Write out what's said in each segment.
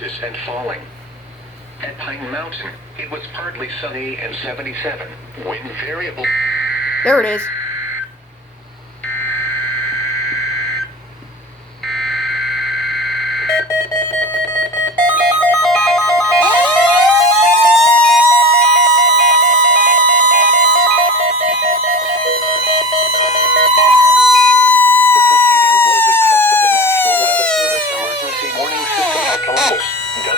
inches and falling. At Pine Mountain, it was partly sunny and 77. Wind variable. There it is.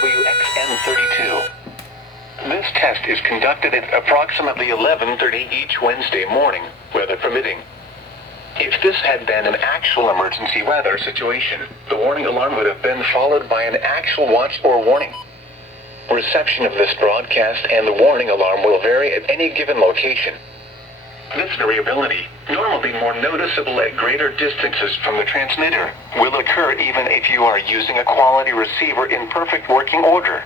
WXM32. This test is conducted at approximately 11:30 each Wednesday morning, weather permitting. If this had been an actual emergency weather situation, the warning alarm would have been followed by an actual watch or warning. Reception of this broadcast and the warning alarm will vary at any given location. This variability, normally more noticeable at greater distances from the transmitter, will occur even if you are using a quality receiver in perfect working order.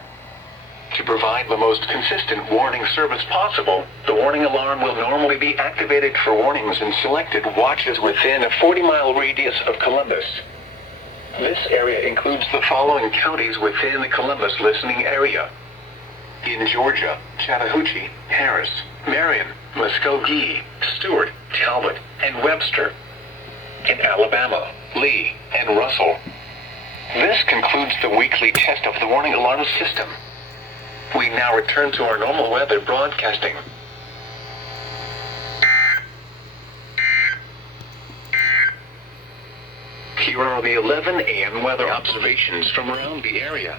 To provide the most consistent warning service possible, the warning alarm will normally be activated for warnings in selected watches within a 40-mile radius of Columbus. This area includes the following counties within the Columbus listening area. In Georgia, Chattahoochee, Harris, Marion, Muskogee, Stewart, Talbot, and Webster. In Alabama, Lee, and Russell. This concludes the weekly test of the warning alarm system. We now return to our normal weather broadcasting. Here are the 11 a.m. weather observations from around the area.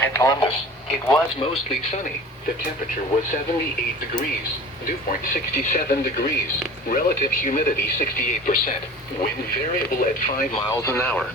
At Columbus, it was mostly sunny. The temperature was 78 degrees, dew point 67 degrees, relative humidity 68%, wind variable at 5 miles an hour.